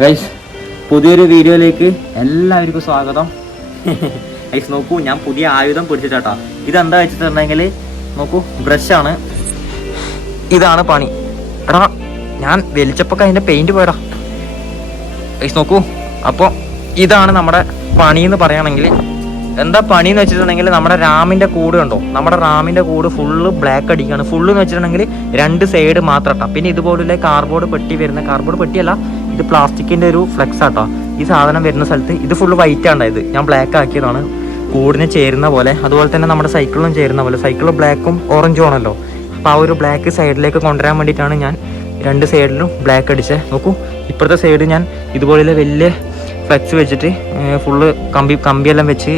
Guys പുതിയൊരു വീഡിയോയിലേക്ക് എല്ലാവർക്കും സ്വാഗതം. ഗൈസ് നോക്കൂ ഞാൻ പുതിയ ആയുധം പിടിച്ചിട്ടാ ഇതെന്താ വെച്ചിട്ടുണ്ടെങ്കിൽ നോക്കൂ ബ്രഷാണ്. ഇതാണ് പണി. എടാ ഞാൻ വലിച്ചപ്പൊക്കെ അതിന്റെ പെയിന്റ് പോയടാ. ഗൈസ് നോക്കൂ അപ്പോൾ ഇതാണ് നമ്മുടെ പണി എന്ന് പറയുകയാണെങ്കിൽ എന്താ പണി എന്ന് വെച്ചിട്ടുണ്ടെങ്കിൽ നമ്മുടെ റാമിന്റെ കൂട് ഉണ്ടോ നമ്മുടെ റാമിന്റെ കൂട് ഫുള്ള് ബ്ലാക്ക് അടിക്കുകയാണ് ഫുള്ള് എന്ന് വെച്ചിട്ടുണ്ടെങ്കിൽ രണ്ട് സൈഡ് മാത്രം പിന്നെ ഇതുപോലുള്ള കാർബോർഡ് പെട്ടി വരുന്ന കാർബോർഡ് പെട്ടിയല്ല ഇത് പ്ലാസ്റ്റിക്കിന്റെ ഒരു ഫ്ലെക്സ് ആട്ടോ. ഈ സാധനം വരുന്ന സ്ഥലത്ത് ഇത് ഫുള്ള് വൈറ്റ് ആണ് ഇത്. ഞാൻ ബ്ലാക്ക് ആക്കിയതാണ്. കൂടിന് ചേരുന്ന പോലെ. അതുപോലെ തന്നെ നമ്മുടെ സൈക്കിളും ചേരുന്ന പോലെ. സൈക്കിൾ ബ്ലാക്കും ഓറഞ്ചും ആണല്ലോ. അപ്പോൾ ആ ഒരു ബ്ലാക്ക് സൈഡിലേക്ക് കൊണ്ടുവരാൻ വേണ്ടിയിട്ടാണ് ഞാൻ രണ്ട് സൈഡിലും ബ്ലാക്ക് അടിച്ചത് നോക്കൂ. ഇപ്പുറത്തെ സൈഡ് ഞാൻ ഇതുപോലെ വലിയ ഫ്ലെക്സ് വെച്ചിട്ട് ഫുള്ള് കമ്പി കമ്പിയെല്ലാം വെച്ച്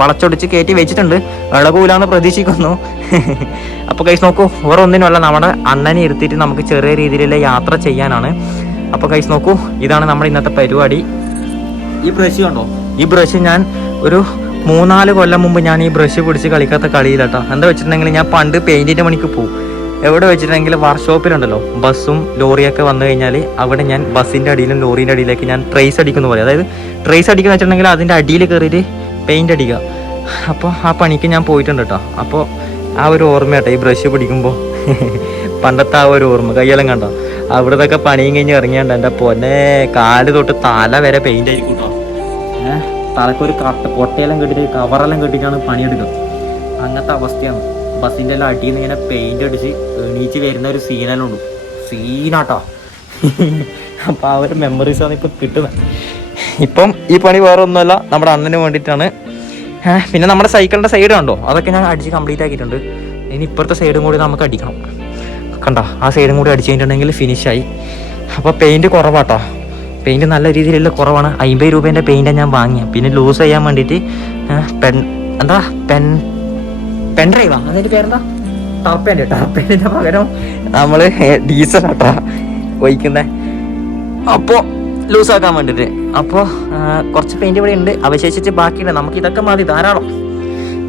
വളച്ചൊടിച്ച് കയറ്റി വെച്ചിട്ടുണ്ട്. ഇളകൂലാന്ന് പ്രതീക്ഷിക്കുന്നു. അപ്പോൾ കൈസ് നോക്കൂ. വേറെ ഒന്നിനുമല്ല നമ്മുടെ അണ്ണനെ ഇരുത്തിയിട്ട് നമുക്ക് ചെറിയ രീതിയിലുള്ള യാത്ര ചെയ്യാനാണ്. അപ്പോൾ കൈസ് നോക്കൂ ഇതാണ് നമ്മുടെ ഇന്നത്തെ പരിപാടി. ഈ ബ്രഷ് കണ്ടോ? ഈ ബ്രഷ് ഞാൻ ഒരു മൂന്നാൽ കൊല്ലം മുമ്പ് ഞാൻ ഈ ബ്രഷ് പിടിച്ച് കളിക്കാത്ത കളിയിലട്ടോ. എന്താ വെച്ചിട്ടുണ്ടെങ്കിൽ ഞാൻ പണ്ട് പെയിന്റിന്റെ പണിക്ക് പോകും എവിടെ വെച്ചിട്ടുണ്ടെങ്കിൽ വർക്ക്ഷോപ്പിലുണ്ടല്ലോ ബസ്സും ലോറിയൊക്കെ വന്നു കഴിഞ്ഞാൽ അവിടെ ഞാൻ ബസ്സിന്റെ അടിയിലും ലോറിന്റെ അടിയിലേക്ക് ഞാൻ ട്രേസ് അടിക്കുന്ന പോലെ. അതായത് ട്രേസ് അടിക്കുന്ന വെച്ചിട്ടുണ്ടെങ്കിൽ അതിന്റെ അടിയിൽ കയറിയിട്ട് പെയിന്റ് അടിക്കുക. അപ്പോൾ ആ പണിക്ക് ഞാൻ പോയിട്ടുണ്ട് കേട്ടോ. അപ്പോൾ ആ ഒരു ഓർമ്മയാട്ടോ ഈ ബ്രഷ് പിടിക്കുമ്പോൾ പണ്ടത്തെ ആ ഒരു ഓർമ്മ കയ്യെല്ലാം കണ്ടോ? അവിടത്തൊക്കെ പണിയും കഴിഞ്ഞ് ഇറങ്ങിയാണ്ട് എന്റെ പൊന്നെ കാൽ തൊട്ട് തല വരെ പെയിന്റ് ആയിരിക്കും തലക്കൊരു കട്ട കൊട്ടയെല്ലാം കെട്ടിട്ട് കവറെല്ലാം കെട്ടിട്ടാണ് പണിയെടുക്കുക അങ്ങനത്തെ അവസ്ഥയാണ്. ബസ്സിന്റെ എല്ലാം അടിയിൽ നിന്ന് ഇങ്ങനെ പെയിന്റ് അടിച്ച് എണീച്ച് വരുന്ന ഒരു സീനെല്ലാം ഉണ്ട്. സീനാട്ടോ അപ്പൊ ആ ഒരു മെമ്മറീസ് ആണ് ഇപ്പൊ കിട്ടുന്നത്. ഇപ്പം ഈ പണി വേറെ ഒന്നുമല്ല നമ്മുടെ അണ്ണന് വേണ്ടിയിട്ടാണ്. പിന്നെ നമ്മുടെ സൈക്കിളിന്റെ സൈഡ് കണ്ടോ? അതൊക്കെ ഞാൻ അടിച്ച് കംപ്ലീറ്റ് ആക്കിയിട്ടുണ്ട്. ഇനി ഇപ്പുറത്തെ സൈഡും കൂടി നമുക്ക് അടിക്കണം. കണ്ട ആ സൈഡും കൂടി അടിച്ചു കഴിഞ്ഞിട്ടുണ്ടെങ്കിൽ ഫിനിഷായി അപ്പോൾ പെയിന്റ് കുറവാട്ടോ. പെയിന്റ് നല്ല രീതിയിലുള്ള കുറവാണ്. അമ്പത് രൂപേന്റെ പെയിന്റാണ് ഞാൻ വാങ്ങിയത് പിന്നെ ലൂസ് ചെയ്യാൻ വേണ്ടിയിട്ട് പെൻ എന്താ? പെൻ പെൻ ഡ്രൈവാ അതിന്റെ പേരെന്താ? ടർപ്പേന്റെ ടർപ്പേന്റെ പകരം നമ്മൾ ഡീസൽ ആട്ടാ ഒഴിക്കുന്നത് അപ്പോൾ ലൂസാക്കാൻ വേണ്ടിയിട്ട്. അപ്പോൾ കുറച്ച് പെയിന്റ് ഇവിടെ ഉണ്ട്. അവശേഷിച്ച് ബാക്കിയുണ്ട്. നമുക്ക് ഇതൊക്കെ മതി. ധാരാളം.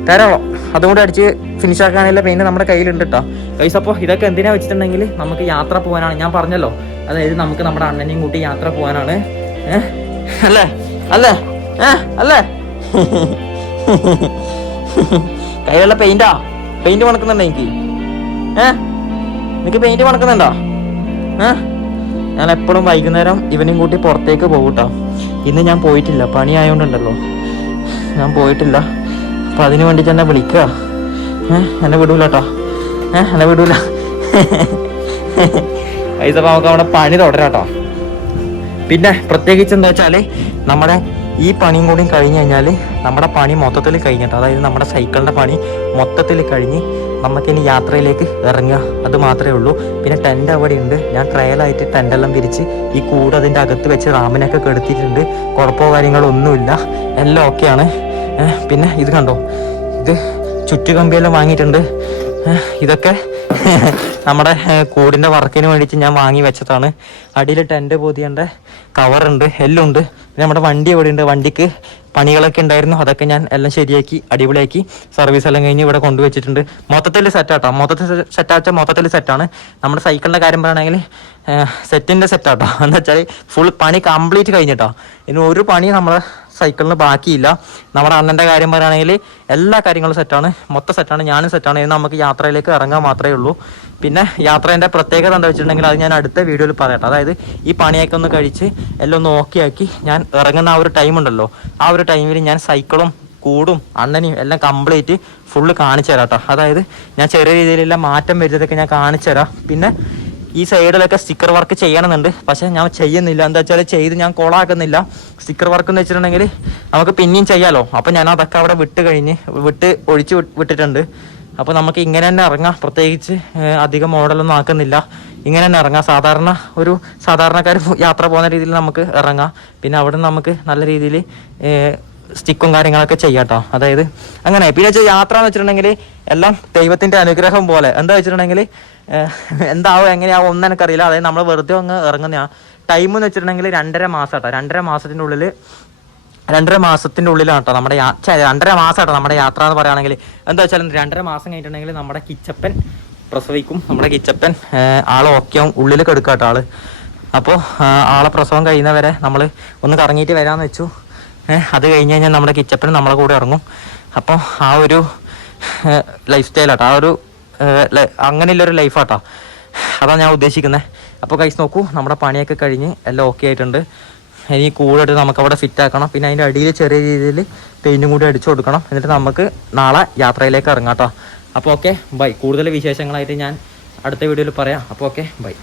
ധാരാളം. അതുകൊണ്ട് അടിച്ച് ഫിനിഷ് ആക്കാനുള്ള പെയിന്റ് നമ്മുടെ കയ്യിലുണ്ട് കേട്ടോ കൈസ് അപ്പോൾ ഇതൊക്കെ എന്തിനാ വെച്ചിട്ടുണ്ടെങ്കിൽ നമുക്ക് യാത്ര പോകാനാണ്. ഞാൻ പറഞ്ഞല്ലോ. അതായത് നമുക്ക് നമ്മുടെ അണ്ണനെയും കൂട്ടി യാത്ര പോകാനാണ്. അല്ലേ? അല്ലേ? അല്ലേ? കയ്യിലുള്ള പെയിന്റാ പെയിന്റ് മണക്കുന്നുണ്ടോ എനിക്ക്? ഏ? പെയിന്റ് മണക്കുന്നുണ്ടോ? ഏ? ഞാൻ എപ്പോഴും വൈകുന്നേരം ഇവനും കൂട്ടി പുറത്തേക്ക് പോകും കേട്ടോ ഇന്ന് ഞാൻ പോയിട്ടില്ല. പണി ആയതുകൊണ്ടുണ്ടല്ലോ ഞാൻ പോയിട്ടില്ല. അപ്പം അതിനു വേണ്ടി തന്നെ വിളിക്കുക ഏഹ് എന്നെ വിടൂല കേട്ടോ ഏഹ് എന്നെ വിടൂല. പൈസ നമുക്ക് അവിടെ പണി തുടരാം കേട്ടോ പിന്നെ പ്രത്യേകിച്ച് എന്താ വെച്ചാൽ നമ്മുടെ ഈ പണിയും കൂടി കഴിഞ്ഞ് കഴിഞ്ഞാൽ നമ്മുടെ പണി മൊത്തത്തിൽ കഴിഞ്ഞിട്ട് അതായത് നമ്മുടെ സൈക്കിളിന്റെ പണി മൊത്തത്തിൽ കഴിഞ്ഞ് നമുക്കിനി യാത്രയിലേക്ക് ഇറങ്ങുക. അത് മാത്രമേ ഉള്ളൂ. പിന്നെ ടെന്റ് അവിടെ ഉണ്ട്. ഞാൻ ട്രയലായിട്ട് ടെന്റെല്ലാം വിരിച്ച് ഈ കൂട് അതിന്റെ അകത്ത് വെച്ച് റാമിനൊക്കെ കെടുത്തിയിട്ടുണ്ട് കുഴപ്പമോ കാര്യങ്ങളോ ഒന്നുമില്ല. എല്ലാം ഓക്കെയാണ് പിന്നെ ഇത് കണ്ടോ? ഇത് ചുറ്റുകമ്പിയെല്ലാം വാങ്ങിയിട്ടുണ്ട്. ഇതൊക്കെ നമ്മുടെ കൂടിന്റെ വർക്കിന് വേണ്ടിയിട്ട് ഞാൻ വാങ്ങി വെച്ചതാണ്. അടിയിൽ ടെന്റ് പൊതിയേണ്ട കവറുണ്ട് എല്ലാം ഉണ്ട് പിന്നെ നമ്മുടെ വണ്ടി ഇവിടെ ഉണ്ട് വണ്ടിക്ക് പണികളൊക്കെ ഉണ്ടായിരുന്നു. അതൊക്കെ ഞാൻ എല്ലാം ശരിയാക്കി അടിപൊളിയാക്കി സർവീസ് എല്ലാം കഴിഞ്ഞ് ഇവിടെ കൊണ്ടുവച്ചിട്ടുണ്ട്. മൊത്തത്തിൽ സെറ്റാട്ടോ മൊത്തത്തിൽ സെറ്റാച്ച മൊത്തത്തിൽ സെറ്റാണ് നമ്മുടെ സൈക്കിളിന്റെ കാര്യം പറയുകയാണെങ്കിൽ സെറ്റിന്റെ സെറ്റാട്ടോ എന്ന് വെച്ചാൽ ഫുൾ പണി കംപ്ലീറ്റ് കഴിഞ്ഞിട്ടോ. ഇനി ഒരു പണി നമ്മളെ സൈക്കിളിന് ബാക്കിയില്ല. നമ്മുടെ അണ്ണന്റെ കാര്യം പറയുകയാണെങ്കിൽ എല്ലാ കാര്യങ്ങളും സെറ്റാണ് മൊത്തം സെറ്റാണ് ഞാനും സെറ്റാണ് ഇനി നമുക്ക് യാത്രയിലേക്ക് ഇറങ്ങാൻ മാത്രമേ ഉള്ളൂ. പിന്നെ യാത്രേന്റെ പ്രത്യേകത എന്താ വെച്ചിട്ടുണ്ടെങ്കിൽ അത് ഞാൻ അടുത്ത വീഡിയോയിൽ പറയട്ടെ. അതായത് ഈ പണിയൊക്കെ ഒന്ന് കഴിച്ച് എല്ലാം ഒന്ന് ഓക്കെ ആക്കി ഞാൻ ഇറങ്ങുന്ന ആ ഒരു ടൈം ഉണ്ടല്ലോ. ആ ഒരു ടൈമിൽ ഞാൻ സൈക്കിളും കൂടും അണ്ണനെയും എല്ലാം കംപ്ലീറ്റ് ഫുള്ള് കാണിച്ചു തരാം കേട്ടോ അതായത് ഞാൻ ചെറിയ രീതിയിലുള്ള മാറ്റം വരുന്നതൊക്കെ ഞാൻ കാണിച്ചു തരാം പിന്നെ ഈ സൈഡിലൊക്കെ സ്റ്റിക്കർ വർക്ക് ചെയ്യണമെന്നുണ്ട്. പക്ഷെ ഞാൻ ചെയ്യുന്നില്ല. എന്താ വെച്ചാൽ ചെയ്ത് ഞാൻ കോളാക്കുന്നില്ല സ്റ്റിക്കർ വർക്ക് എന്ന് വെച്ചിട്ടുണ്ടെങ്കിൽ നമുക്ക് പിന്നെയും ചെയ്യാലോ. അപ്പം ഞാൻ അതൊക്കെ അവിടെ വിട്ട് കഴിഞ്ഞ് വിട്ട് ഒഴിച്ച് വിട്ടിട്ടുണ്ട്. അപ്പോൾ നമുക്ക് ഇങ്ങനെ തന്നെ ഇറങ്ങാം. പ്രത്യേകിച്ച് അധികം മോഡലൊന്നും ആക്കുന്നില്ല. ഇങ്ങനെ തന്നെ ഇറങ്ങാം. സാധാരണ ഒരു സാധാരണക്കാർ യാത്ര പോകുന്ന രീതിയിൽ നമുക്ക് ഇറങ്ങാം. പിന്നെ അവിടെ നമുക്ക് നല്ല രീതിയിൽ സ്റ്റിക്കും കാര്യങ്ങളൊക്കെ ചെയ്യാട്ടോ. അതായത് അങ്ങനെ. പിന്നെ വെച്ചാൽ യാത്ര എന്ന് വെച്ചിട്ടുണ്ടെങ്കിൽ എല്ലാം ദൈവത്തിന്റെ അനുഗ്രഹം പോലെ. എന്താ വെച്ചിട്ടുണ്ടെങ്കിൽ എന്താവും എങ്ങനെയാവും ഒന്നും എനിക്കറിയില്ല. അതായത് നമ്മൾ വെറുതെ അങ്ങ് ഇറങ്ങുന്ന ടൈം എന്ന് വെച്ചിട്ടുണ്ടെങ്കിൽ രണ്ടര മാസം കേട്ടോ രണ്ടര മാസത്തിന്റെ ഉള്ളിൽ രണ്ടര മാസത്തിന്റെ ഉള്ളിലാണ് കേട്ടോ നമ്മുടെ രണ്ടര മാസം കേട്ടോ നമ്മുടെ യാത്ര എന്ന് പറയുകയാണെങ്കിൽ. എന്താ വെച്ചാൽ രണ്ടര മാസം കഴിഞ്ഞിട്ടുണ്ടെങ്കിൽ നമ്മുടെ കിച്ചപ്പൻ പ്രസവിക്കും. നമ്മുടെ കിച്ചപ്പൻ ആൾ ഒക്കെ ഉള്ളിൽ കെടുക്കാട്ടോ ആൾ. അപ്പോൾ ആളെ പ്രസവം കഴിയുന്നവരെ നമ്മൾ ഒന്ന് കറങ്ങിയിട്ട് വരാമെന്ന് വെച്ചു. അത് കഴിഞ്ഞ് കഴിഞ്ഞാൽ നമ്മുടെ കിച്ചപ്പനും നമ്മളെ കൂടെ ഇറങ്ങും. അപ്പോൾ ആ ഒരു ലൈഫ് സ്റ്റൈലാട്ടോ ആ ഒരു അങ്ങനെയുള്ളൊരു ലൈഫാട്ടോ അതാണ് ഞാൻ ഉദ്ദേശിക്കുന്നത് അപ്പോൾ കൈസ് നോക്കൂ നമ്മുടെ പണിയൊക്കെ കഴിഞ്ഞ് എല്ലാം ഓക്കെ ആയിട്ടുണ്ട്. ഇനി കൂടെ നമുക്ക് അവിടെ ഫിറ്റ് ആക്കണം. പിന്നെ അതിന്റെ അടിയിൽ ചെറിയ രീതിയിൽ പെയിന്റും കൂടി അടിച്ചു കൊടുക്കണം. എന്നിട്ട് നമുക്ക് നാളെ യാത്രയിലേക്ക് ഇറങ്ങാം കേട്ടോ. അപ്പോൾ ഓക്കെ ബൈ കൂടുതൽ വിശേഷങ്ങളായിട്ട് ഞാൻ അടുത്ത വീഡിയോയിൽ പറയാം. അപ്പോൾ ഓക്കെ ബൈ